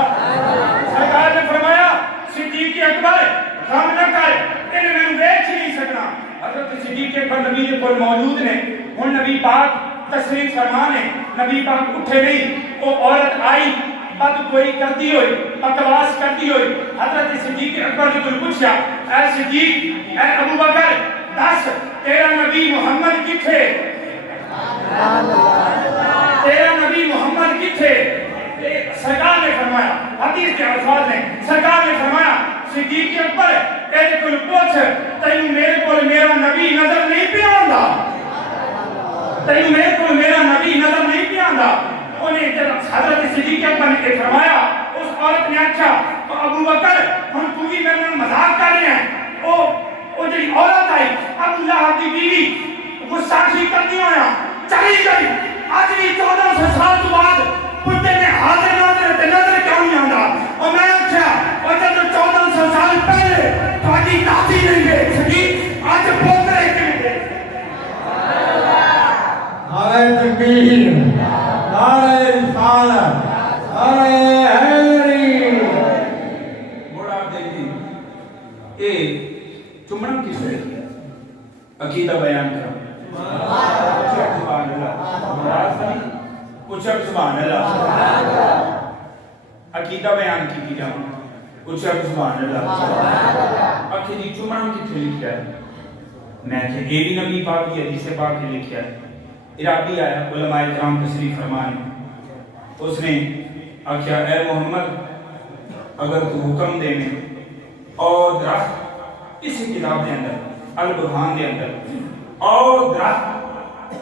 سرکار نے فرمایا صدیق اکبر غم نہ کر انہیں میں ویکھ ہی نہیں سکنا حضرت صدیق اکبر نبی کے کول موجود نے ہن نبی پاک تشریف فرما نے نبی پاک اٹھے نہیں وہ عورت آئی بد کوئی کرتی ہوئی بکواس کرتی ہوئی حضرت صدیق اکبر نے کچھ پوچھا اے صدیق اے ابو بکر دس تیرا نبی محمد کتھے تیرا نبی محمد کتھے سرکار نے فرمایا حدیث کے الفاظ نے سرکار نے فرمایا صدیق اکبر تیرے کول پوچھ تینوں میرے کول میرا نبی نظر نہیں پیا آندا تینوں میرے کول میرا نبی نظر نہیں پیا آندا انہیں جب حضرت صدیق اکبر نے فرمایا اس عورت نے اچھا ابو بکر ہم تو بھی میرے مذاق کر رہے ہیں وہ جی عورت آئی ابو لہب کی بیوی گستاخی کرتی ہویا چلی گئی آج بھی 1400 سال تو بعد پتے نے حاضر نظر کیوں نہیں آندا اور میں اچھا اور جب 1400 سال پہلے تو آجی داتی نہیں دیکھ سکی آج پوترے کے دیکھ نعرہ تکبیر نعرہ رسالت نعرہ حیدری موڑا آپ دیکھیں اے چمڑن کس طرح کیا عقیدہ بیان کرو سبحان اللہ اچھا سبحان اللہ عقیدہ بیان کی جاؤں اچھا سبحان اللہ اکھے جی چمڑن کتھے لکھیا ہے میں کہ یہ بھی نبی پاک کی حدیث پاک کی لکھیا ہے عرابی آیا علماء کرام تشریف فرمانے اس نے آکھیا اے محمد اگر تو حکم دے میں اور درخت اسی کتاب دے اندر البرہان دے اندر اور درخت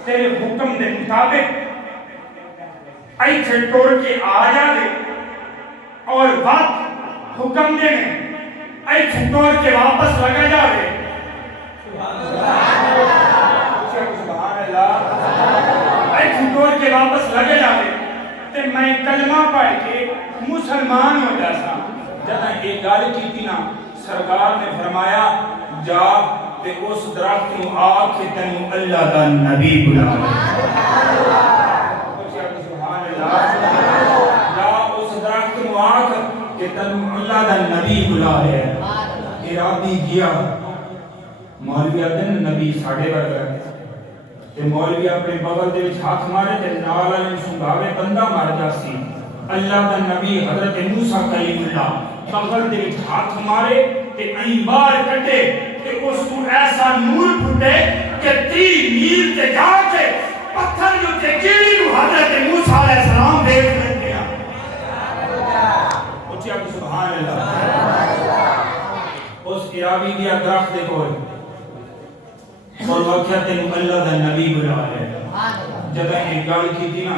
تیرے حکم دے مطابق ایتھے توڑ کے آ جا دے اور وقت حکم دے میں ایتھے توڑ کے واپس لگا جا دے سبحان اللہ ایتھے توڑ کے واپس لگا جا دے تے میں کلمہ پڑھ کے مسلمان ہو جاسا جب ایک گال کی تھی نا سرکار نے فرمایا جا تے اس درخت نو آکھ تینوں اللہ دا نبی بلا یا اس درخت نو آکھ کہ تینوں اللہ دا نبی بلا ہے ارادی کیا مولوی دن نبی ساڑھے ورگا تے مولوی اپنے بغل دے وچ ہاتھ مارے تے نال والے سنگاوے بندہ مار جاسی اللہ دا نبی حضرت موسیٰ کلیم اللہ بغل دے وچ ہاتھ مارے تے این بار کٹے تے اس کو ایسا نور پھٹے کہ 30 میل تے جا کے پتھر جو تے کیڑی نو حضرت موسیٰ علیہ السلام دیکھ لگے اچھی آپ سبحان اللہ اس عرابی دیا درخت دیکھو اور واقعہ تینوں اللہ دا نبی بلا ہے جب ایک گاڑی کی تھی نا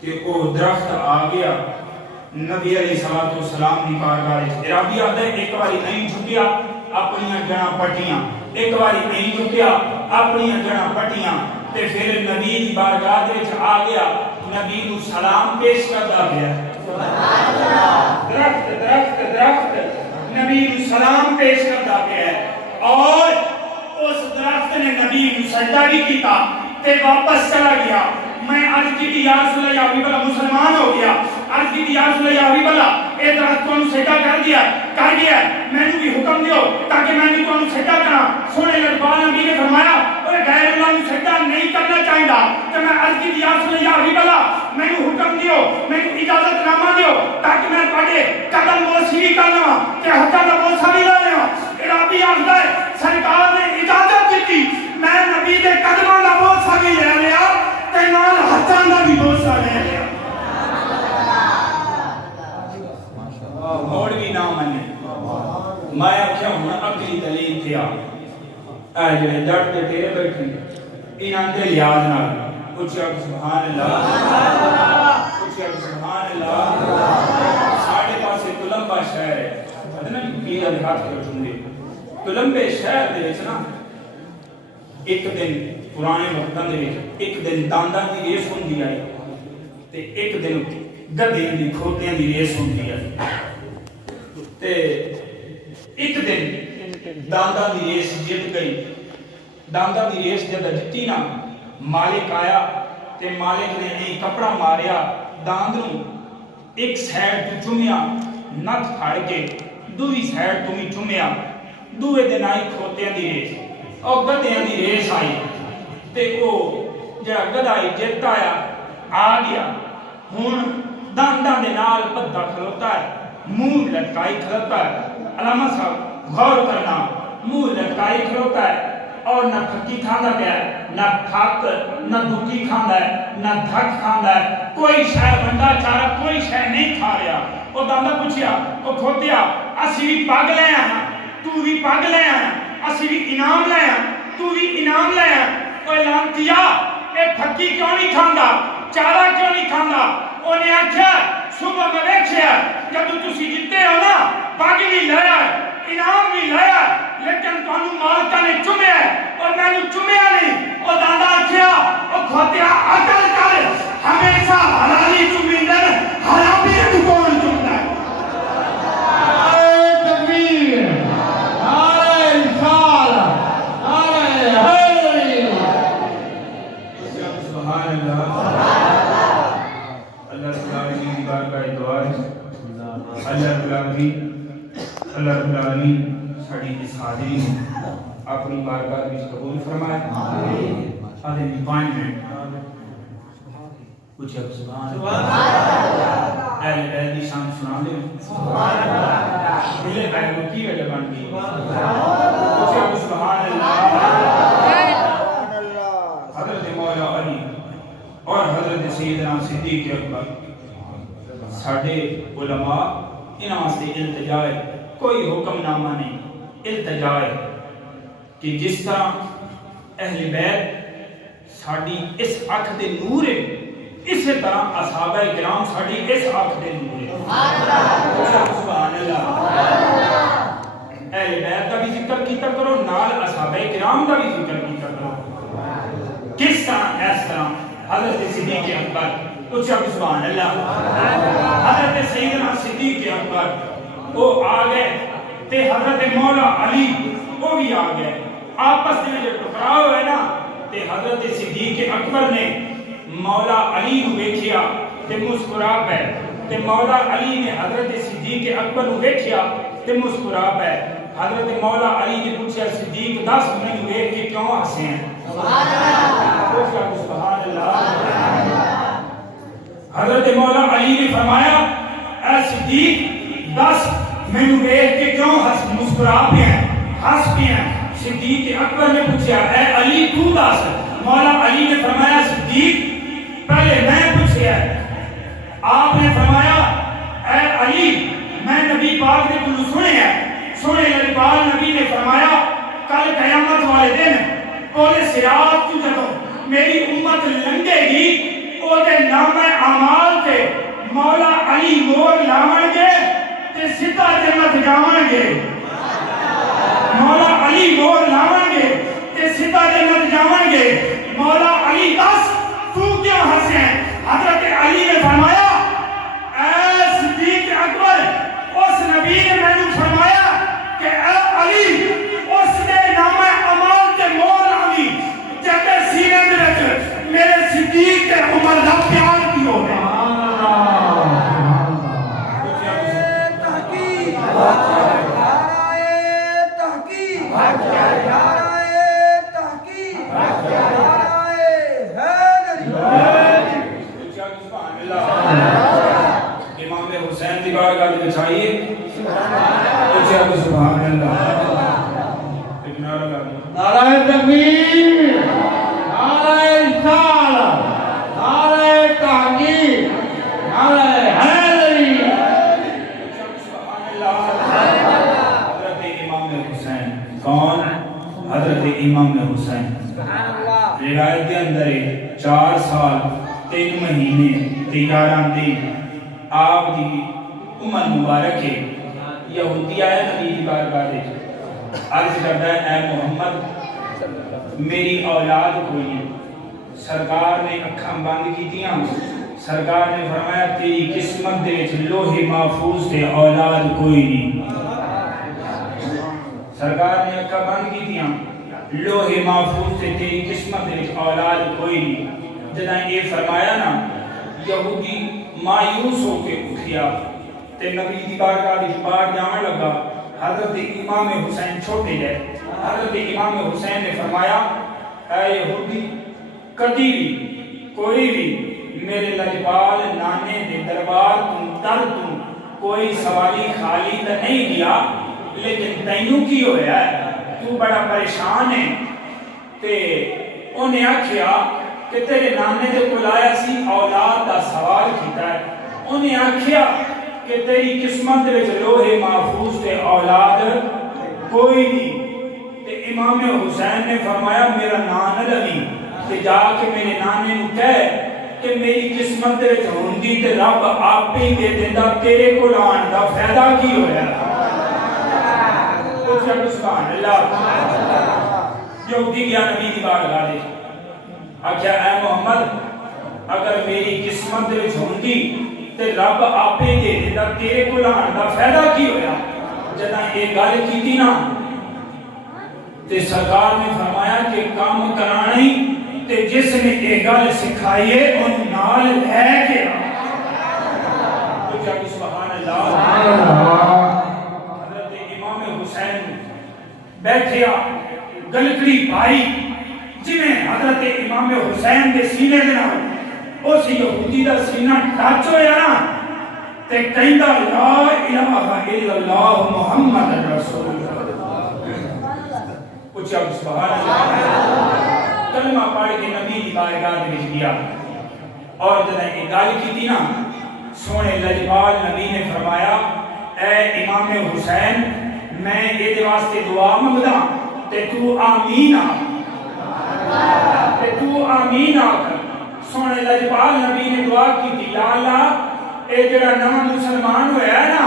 کہ وہ درخت آ گیا نبی علیہ السلام دی بارگاہ عرابی آتا ہے ایک باری نہیں جھکیا اپنی جڑاں پٹیاں ایک باری نہیں جھکیا اپنی جڑاں پٹیاں تے پھر نبی دی بارگاہ وچ آ گیا نبی نو سلام پیش کردا گیا درخت درخت درخت نبی نو سلام پیش کردا گیا اور اس درخت نے نبی نو سجدہ بھی کیتا تے واپس چلا گیا میں عرض کی یا رسول اللہ یا حبیب اللہ مسلمان ہو گیا عرض کی یا رسول اللہ یا حبیب اللہ اے درخت کو سجدہ کر گیا میں نے بھی حکم دیو تاکہ میں نے تو سجدہ کرا سونے لڑبال نبی نے فرمایا اور غیر اللہ نے سجدہ نہیں کرنا چاہیے کہ میں عرض کی یا رسول اللہ یا حبیب اللہ میں نے حکم دیو میں نے اجازت نامہ دیو تاکہ میں پڑھے قدم بوسی بھی کرنا کہ حقا کا بوسا بھی لے لیا عرابی آخر ہے سرکار نے اجازت دیتی میں نبی کے قدموں کا بوسا بھی لے لیا تے نال ہتھاں دا بھی بوسا لے لیا موڑ بھی نہ منے میں آخیا ہوں اگلی دلیل تھیا اے جڑے جڑ تے تیرے بیٹھے انہاں دے یاد نال اچھا سبحان اللہ اچھا سبحان اللہ ساڑھے پاسے تلمبا شہر ہے ادنا پیلا دے ہاتھ کر چندے تلمبے شہر دے وچ نا ایک دن پرانے وقتاں دے وچ ایک دن داندا دی ریس ہوندی آئی تے ایک دن گدھیاں دی کھوتیاں دی ریس ہوندی ہے تے ایک دن داندا دی ریس جیت گئی داندا دی ریس جب جتی نا مالک آیا تے مالک نے ایک کپڑا ماریا داند نو ایک سائڈ تو چومیا نت پھاڑ کے دوئی سائڈ تو بھی چومیا دوے دن آئی کھوتیاں دی ریس اور گدھیاں دی ریس آئی تے او جڑا گدھائی جیت آیا آ گیا ہن داندا دے نال پتا کھلوتا ہے منہ لٹکائی کھلوتا ہے علامہ صاحب غور کرنا منہ لٹکائی کھلوتا ہے اور نہ پھکی کھاندا پیا ہے نہ تھک نہ دکھی کھاندا ہے نہ دھک کھاندا ہے کوئی شے بندہ چارا کوئی شے نہیں کھا رہا او داندا پوچھیا او کھوتیا اسی بھی پگ لے آیا تو بھی پگ لے آیا اسی بھی انعام لے آیا تو بھی انعام لے آیا او لانتیا اے پھکی کیوں نہیں کھاندا چارا کیوں نہیں کھاندا اونے آکھیا صبح میں ویکھیا جب تسی جتے ہو نا پگ بھی لایا انعام بھی لایا لیکن تانوں مالکاں نے چومیا اور میں نے چومیا نہیں او داندا آکھیا او کھوتیا عقل کر ہمیشہ حلالی چومیندے حرامی نوں کون چومدا ہے تکبیر نعرہ رسالت نعرہ حیدری سبحان اللہ اللہ رب العالمین کی بارگاہ دعا ہے اللہ رب العالمین ساڈی اس حاضری اپنی بارگاہ وچ قبول فرمائے آمین آدھے 5 منٹ کچھ اب سبحان اللہ اہل بیت دی شان سنا دے سبحان اللہ دل بیت کو کی وجہ بن گئی کچھ اب سبحان اللہ حضرت مولا علی اور حضرت سیدنا صدیق اکبر ساڈے علماء انہاں واسطے التجا ہے کوئی حکم نامہ نہیں التجا ہے کہ جس طرح اہل بیت ساڈی اس اکھ دے نور ہے اسی طرح اصحابہ کرام ساڈی اس اکھ دے نور ہے سبحان اللہ اہل بیت کا بھی ذکر کیتا کرو نال اصحابہ کرام کا بھی ذکر کیتا کرو کس طرح اس طرح حضرت صدیق اکبر کچھ اب سبحان اللہ حضرت سیدنا صدیق اکبر وہ آ گئے تے حضرت مولا علی وہ بھی آ گئے آپس میں جو ٹکراؤ ہے نا تے حضرت صدیق اکبر نے مولا علی کو دیکھیا تے مسکرا پے تے مولا علی نے حضرت صدیق اکبر کو دیکھیا تے مسکرا پے حضرت مولا علی نے پوچھا صدیق 10 منٹ دیکھ کے کیوں ہنسے ہیں سبحان اللہ سبحان اللہ حضرت مولا علی نے فرمایا اے صدیق 10 منٹ دیکھ کے کیوں مسکرا پے ہیں ہنس پے ہیں صدیق اکبر نے پوچھا اے علی تو 10 مولا علی نے فرمایا صدیق پہلے میں پوچھیا آپ نے فرمایا اے علی میں نبی پاک نے کچھ سنے لبال نبی نے فرمایا کل قیامت والے دن پورے صراط تو جدوں میری امت لنگے گی او دے نام اعمال تے مولا علی مور لاون گے تے سیدھا جنت جاون گے مولا علی مور لاون گے تے سیدھا جنت جاون گے مولا علی 10 تو کیوں ہنسے حضرت علی نے فرمایا اے صدیق اکبر اس نبی نے میں نے فرمایا کہ اے علی اس نے نام اعمال تے مور لاوی جب سینے دے وچ میرے صدیق تے عمر دا پیار کی ہو گیا امام حسین کی بارگاہ میں چاہیے سبحان اللہ نعرہ تکبیر نعرہ رسالت نعرہ تحقیق نعرہ حیدری سبحان اللہ حضرت امام حسین کون حضرت امام حسین روایت کے اندر 4 سال 3 مہینے 11 دن آپ کی عمر مبارک ہے یہودی آیا نبی کی بارگاہ میں عرض کرتا ہے اے محمد میری اولاد کوئی سرکار نے اکھاں بند کیتیاں سرکار نے فرمایا تیری قسمت دے وچ لوح محفوظ تے اولاد کوئی نہیں. سرکار نے اکھا بند کی تیاں لوح محفوظ تے تیری قسمت دے وچ اولاد کوئی نہیں. جداں یہ فرمایا نا یہودی مایوس ہو کے اٹھیا تے نبی دی بارگاہ وچ باہر جان لگا. حضرت امام حسین چھوٹے جائے. حضرت امام حسین نے فرمایا اے یہودی کدی بھی کوئی بھی میرے لجپال نانے دے دربار تر کوئی سوالی خالی تو نہیں دیا لیکن تینوں کی ہویا ہے تو بڑا پریشان ہے. تے انہیں آکھیا کہ تیرے نانے دے کول آیا سی اولاد دا سوال کیتا ہے. انہیں آکھیا کہ تیری قسمت وچ لوح محفوظ تے اولاد کوئی نہیں. تے امام حسین نے فرمایا میرا نام نہ لگی تے جا کے میرے نانے نو کہے کہ میری قسمت وچ ہوندی تے رب آپ ہی دے دیندا تیرے کول آن دا فائدہ کی ہویا. سبحان اللہ. یہودی گیا نبی دی بارگاہ وچ آکھیا اے محمد اگر میری قسمت وچ ہوندی تے رب آپ ہی دے دیندا تیرے کول آن دا فائدہ کی ہویا. جداں یہ گل کیتی نا تے سرکار نے فرمایا کہ کام کرانا ہی تے جس نے یہ گل سکھائیے ان نال لے کے سبحان اللہ. حضرت امام حسین بیٹھیا گلکڑی پائی جی میں حضرت امام حسین دے سینے دے نال اس یہودی دا سینہ ٹچ ہویا نا تے کہندا لا الہ الا اللہ محمد رسول اللہ. اچھا سبحان اللہ. کلمہ پڑھ کے نبی دی بارگاہ وچ گیا اور جدوں یہ گل کیتی نا سونے لجپال نبی نے فرمایا اے امام حسین میں یہ واسطے دعا منگدا تے تو آمین آ تے تو آمین آ. سونے لجپال نبی نے دعا کیتی یا اللہ اے جڑا نواں مسلمان ہویا ہے نا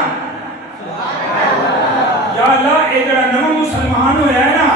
یا اللہ اے جڑا نواں مسلمان ہویا ہے نا